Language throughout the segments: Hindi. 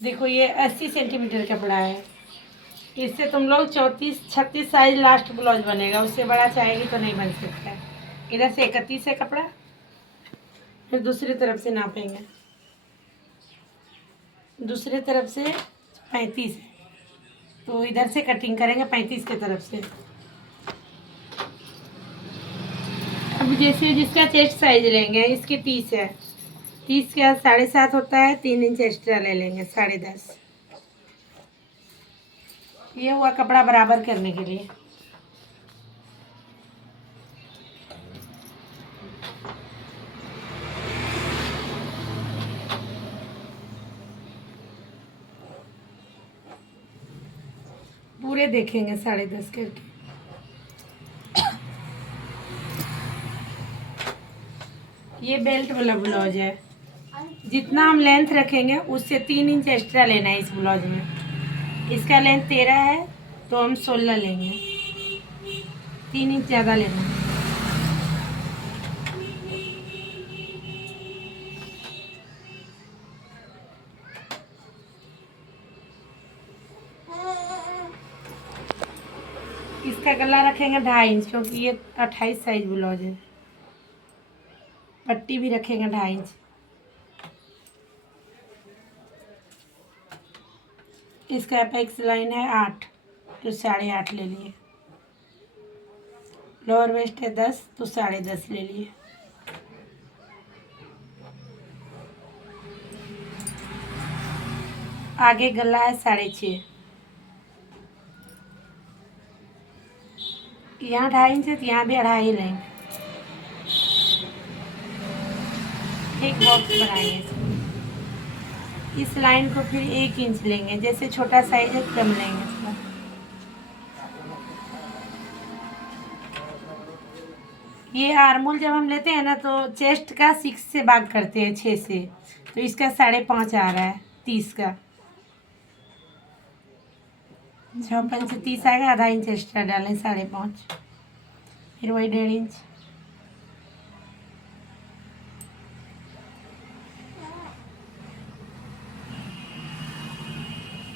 देखो ये 80 सेंटीमीटर कपड़ा है। इससे तुम लोग 34-36 साइज लास्ट ब्लाउज बनेगा, उससे बड़ा चाहेगी तो नहीं बन सकता है। इधर से 31 है कपड़ा, फिर दूसरी तरफ से नापेंगे, दूसरी तरफ से 35 है, तो इधर से कटिंग करेंगे 35 की तरफ से। अब जैसे जिसका चेस्ट साइज लेंगे, इसकी 30 है, 30 का 7.5 होता है, 3 इंच एक्स्ट्रा ले लेंगे, 10.5। ये हुआ कपड़ा बराबर करने के लिए। पूरे देखेंगे 10.5 करके। ये बेल्ट वाला ब्लाउज है, जितना हम लेंथ रखेंगे उससे 3 इंच एक्स्ट्रा लेना है इस ब्लाउज में। इसका लेंथ 13 है तो हम 16 लेंगे, 3 इंच ज़्यादा लेना है। इसका गला रखेंगे 2.5 इंच, क्योंकि ये 28 साइज ब्लाउज है। पट्टी भी रखेंगे 2.5 इंच। इसका अपेक्स लाइन है 8, तो 8.5 ले लिए। लोअर वेस्ट है 10, तो 10.5 ले लिए। आगे गला है 6.5, यहाँ 2.5 इंच है तो यहाँ भी 2.5 लेंगे। एक बॉक्स बनाएंगे इसमें। इस लाइन को फिर 1 इंच लेंगे, जैसे छोटा साइज है कम लेंगे इसका। ये आर्मोल जब हम लेते हैं ना, तो चेस्ट का 6 से भाग करते हैं, 6 से, तो इसका 5.5 आ रहा है 30 का। 6 से 30 आएगा, 1/2 इंच एक्स्ट्रा डालें, 5.5, फिर वही 1.5 इंच।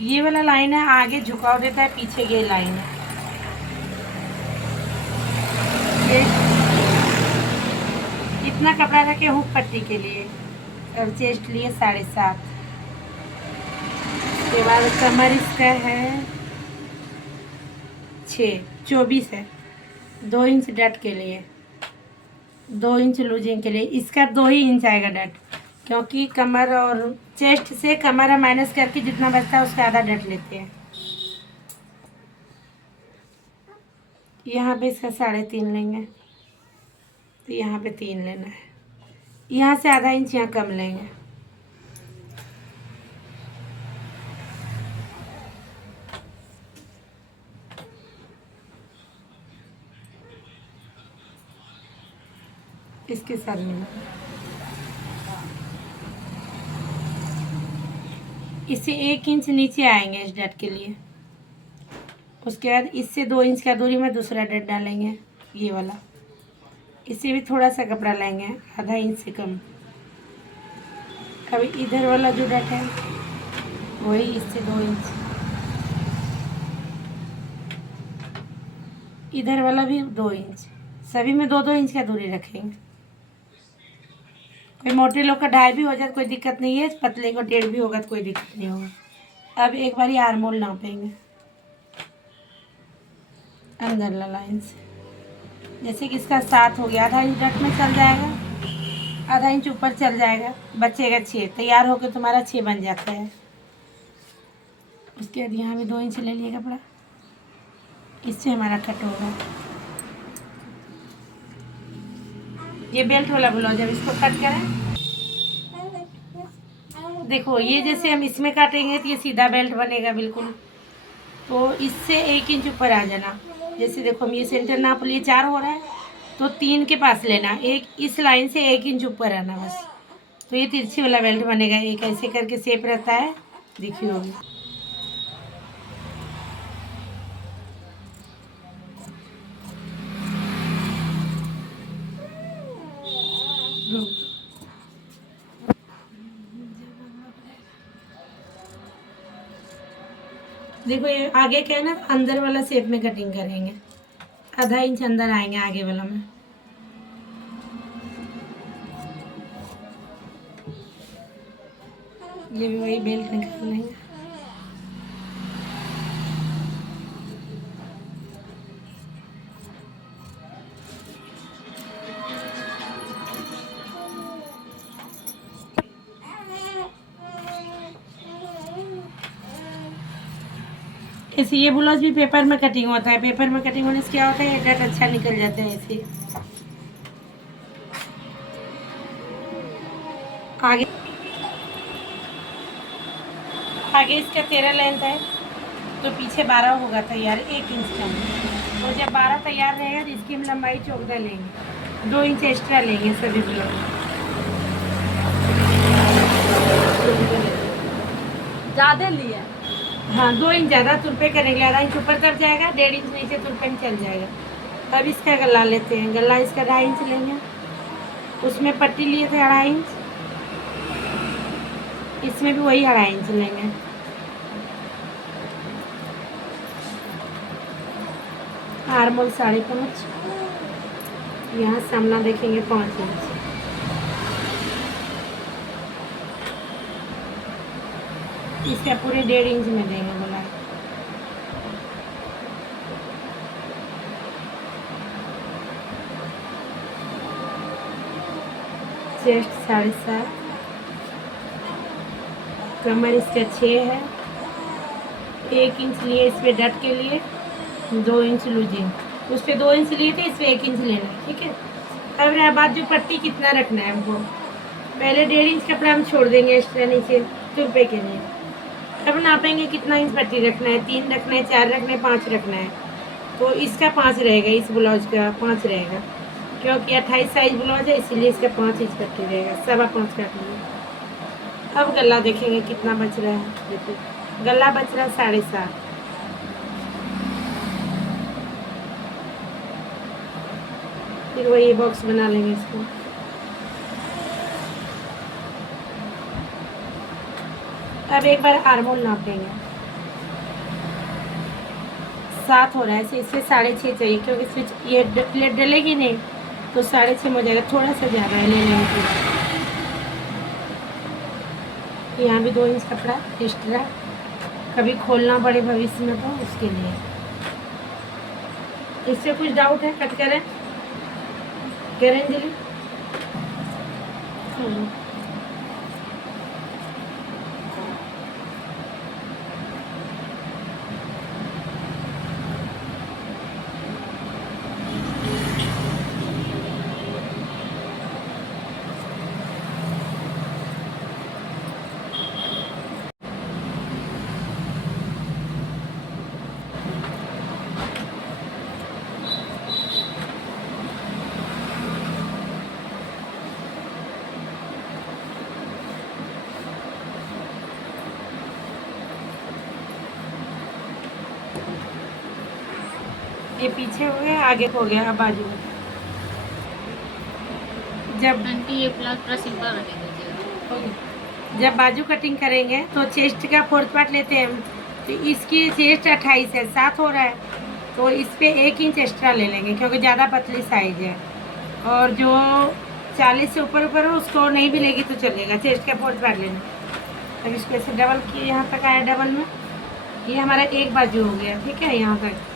ये वाला लाइन है, आगे झुकाव देता है, पीछे ये लाइन है। ये इतना कपड़ा रखे हुक पट्टी के लिए, और चेस्ट लिए 7.5। उसके बाद कमर इसका है 24 है, 2 इंच डट के लिए, 2 इंच लूजिंग के लिए। इसका 2 ही इंच आएगा डट, क्योंकि कमर और चेस्ट से कमर माइनस करके जितना बचता है उसका आधा डट लेते हैं। यहाँ पे इसका 3.5 लेंगे, तो यहाँ पे 3 लेना है। यहाँ से आधा इंच यहाँ कम लेंगे। इसके साथ मिला, इससे 1 इंच नीचे आएंगे इस डट के लिए। उसके बाद इससे 2 इंच का दूरी में दूसरा डट डालेंगे, ये वाला। इससे भी थोड़ा सा कपड़ा लेंगे, आधा इंच से कम। अभी इधर वाला जो डट है वही इससे 2 इंच, इधर वाला भी 2 इंच, सभी में 2-2 इंच का दूरी रखेंगे। कोई मोटे लोग का 2.5 भी हो जाए कोई दिक्कत नहीं है, पतले को 1.5 भी होगा तो कोई दिक्कत नहीं होगा। अब एक बार आर्मोल नापेंगे अंदर ला लाइन से, जैसे कि इसका 7 हो गया, आधा इंच डट में चल जाएगा, आधा इंच ऊपर चल जाएगा, बचेगा 6। तैयार होकर तुम्हारा 6 बन जाता है। उसके बाद यहाँ भी 2 इंच ले लिए कपड़ा, इससे हमारा कट होगा। ये बेल्ट वाला ब्लाउज, जब इसको कट करें, देखो ये जैसे हम इसमें काटेंगे तो ये सीधा बेल्ट बनेगा बिल्कुल, तो इससे 1 इंच ऊपर आ जाना। जैसे देखो हम ये सेंटर नाप लिए 4 हो रहा है, तो 3 के पास लेना, एक इस लाइन से 1 इंच ऊपर आना बस, तो ये तिरछी वाला बेल्ट बनेगा। एक ऐसे करके शेप रहता है, देखी होगी। देखो ये आगे क्या है ना, अंदर वाला शेप में कटिंग करेंगे, आधा इंच अंदर आएंगे आगे वाला में। ये भी वही बेल्ट निकाल लेंगे। ऐसे ये ब्लाउज भी पेपर में कटिंग होता है, पेपर में कटिंग होने से क्या होता है, कट अच्छा निकल जाता है। ऐसे आगे आगे इसका 13 लेंथ है, तो पीछे 12 होगा तैयार 1 इंच का। तो जब 12 तैयार रहेगा तो इसकी हम लंबाई 14 लेंगे, 2 इंच एक्स्ट्रा लेंगे सभी ब्लाउज। ज़्यादा लिया? हाँ 2 इंच ज़्यादा तुरपे करेंगे, आधा इंच ऊपर तक जाएगा, 1.5 इंच नीचे तुरपे में चल जाएगा। अब इसका गला लेते हैं, गला इसका 2.5 इंच लेंगे, उसमें पट्टी लिए थे 2.5 इंच, इसमें भी वही 2.5 इंच लेंगे। आर्मोल 5.5, यहाँ सामना देखेंगे 5 इंच। इसका पूरे 1.5 इंच में देंगे बोला। चेस्ट 7.5, कमर इसका 6 है, 1 इंच लिए इस पे डट के लिए, 2 इंच लूजिंग, उस पर 2 इंच लिए थे, इस पर 1 इंच लेना है, ठीक है। अब रहा बात जो पट्टी कितना रखना है हमको, पहले 1.5 इंच कपड़ा हम छोड़ देंगे एक्स्ट्रा नीचे तुरपे के लिए। अब नापेंगे कितना इंच पट्टी रखना है, 3 रखना है, 4 रखना है, 5 रखना है। तो इसका 5 रहेगा, इस ब्लाउज का 5 रहेगा, क्योंकि 28 साइज ब्लाउज है, इसीलिए इसका 5 इंच पट्टी रहेगा, 5.25 काट लिया। अब गला देखेंगे कितना बच रहा है, देखिए गला बच रहा है 7.5। फिर वही बॉक्स बना लेंगे इसको। अब एक बार आर्मोल नापेंगे, 7 हो रहा है, इससे 6.5 चाहिए, क्योंकि इसमें ये प्लेट डलेगी नहीं, तो 6.5 हो जाएगा, थोड़ा सा ज़्यादा है ले लेंगे। यहाँ भी 2 इंच कपड़ा एक्स्ट्रा, कभी खोलना पड़े भविष्य में तो उसके लिए। इससे कुछ डाउट है, कट करें अंजलि? ये पीछे हो गया, आगे हो गया, अब बाजू। जब आंटी ये ब्लाउज थोड़ा सिंपल रख दीजिएगा। जब बाजू कटिंग करेंगे तो चेस्ट का 4th पार्ट लेते हैं हम, तो इसकी चेस्ट 28 है, 7 हो रहा है, तो इस पे 1 इंच एक्स्ट्रा ले लेंगे, क्योंकि ज़्यादा पतली साइज है। और जो 40 से ऊपर ऊपर हो उसको नहीं भी लेगी तो चलेगा, चेस्ट का 4th पार्ट लेना। अब इसको ऐसे डबल किए, यहाँ तक आया डबल में, ये हमारा एक बाजू हो गया, ठीक है, यहाँ तक।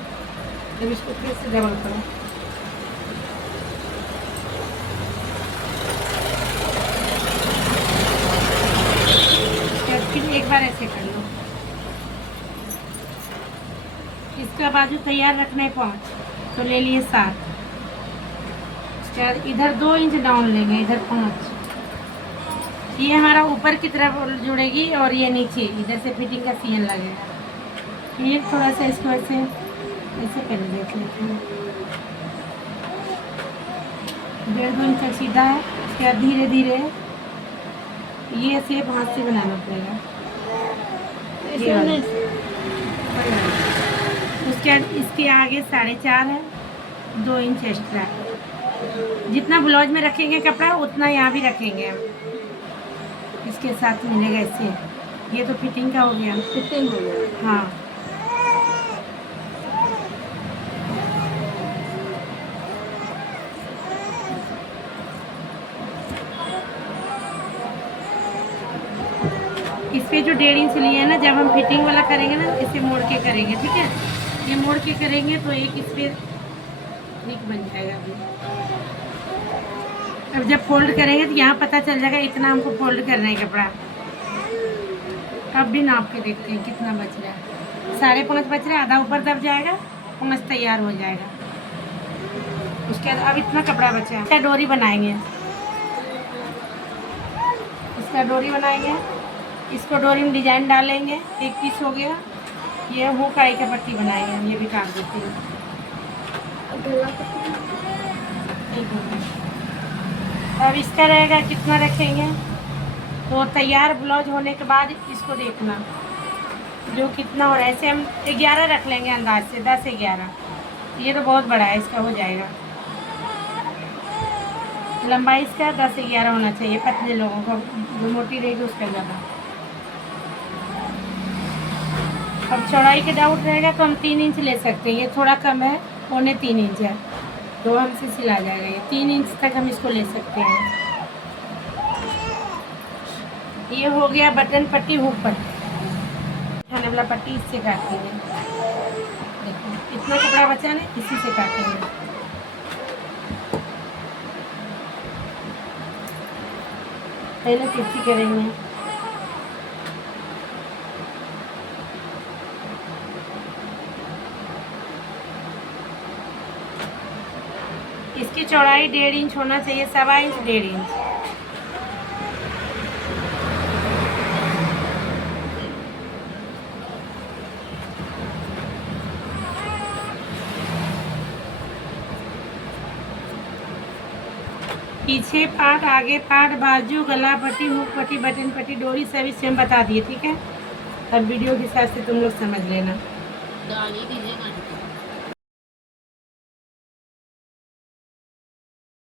अब इसको फिर से डबल करो, फिर एक बार ऐसे कर लो। इसका बाजू तैयार रखना है 5, तो ले लिए 7। उसके बाद इधर 2 इंच डाउन लेंगे, इधर 5। ये हमारा ऊपर की तरफ जुड़ेगी और ये नीचे इधर से फिटिंग का सीन लगेगा। ये थोड़ा सा इसको ऐसे कर देख लेते हैं, 1.5 इंच तक सीधा है। उसके बाद धीरे धीरे ये शेप हाथ से बनाना पड़ेगा। उसके बाद इसके आगे 4.5 है, 2 इंच एक्स्ट्रा है। जितना ब्लाउज में रखेंगे कपड़ा उतना यहाँ भी रखेंगे हम, इसके साथ मिलेगा इससे। ये तो फिटिंग का हो गया, फिटिंग हो गया। हाँ। इस पे जो 1.5 इंच लिए है ना, जब हम फिटिंग वाला करेंगे ना, इसे मोड़ के करेंगे, ठीक है। ये मोड़ के करेंगे तो एक इस पे ठीक बन जाएगा अभी। अब जब फोल्ड करेंगे तो यहाँ पता चल जाएगा इतना हमको फोल्ड करना है कपड़ा। अब भी नाप के देखते हैं कितना बच रहा है। 5.5 बच रहा है, आधा ऊपर दब जाएगा, 5 तैयार हो जाएगा। उसके बाद अब इतना कपड़ा बचा है, इसका डोरी बनाएंगे। इसका डोरी बनाएंगे, इसको डोरी में डिजाइन डालेंगे। एक पीस हो गया। ये हूँ कढ़ाई का पट्टी बनाएंगे, ये भी काट देते हैं। ठीक हो गया। अब इसका रहेगा कितना रखेंगे, तो तैयार ब्लाउज होने के बाद इसको देखना जो कितना हो रहा है। ऐसे हम 11 रख लेंगे अंदाज से, 10-11। ये तो बहुत बड़ा है, इसका हो जाएगा। लंबाई इसका 10-11 होना चाहिए पतले लोगों को, जो मोटी रहेगी उसका ज़्यादा। अब चौड़ाई का डाउट रहेगा तो हम 3 इंच ले सकते हैं। ये थोड़ा कम है, 3.25 इंच है, तो हमसे सिला जाएगा। ये 3 इंच तक हम इसको ले सकते हैं। ये हो गया बटन पट्टी, हुक पट्टी, खाने वाला पट्टी। इससे काटेंगे। देखो इतना कपड़ा बचा ना, इसी से काटेंगे। पहले किसी करेंगे। इसकी चौड़ाई 1.5 इंच होना चाहिए, 1.25 इंच, 1.5 इंच। पीछे पार्ट, आगे पार्ट, बाजू, गला पट्टी, हुक पट्टी, बटन पट्टी, डोरी सभी सेम बता दिए, ठीक है। अब वीडियो के हिसाब से तुम लोग समझ लेना। डाल ही दीजिएगा।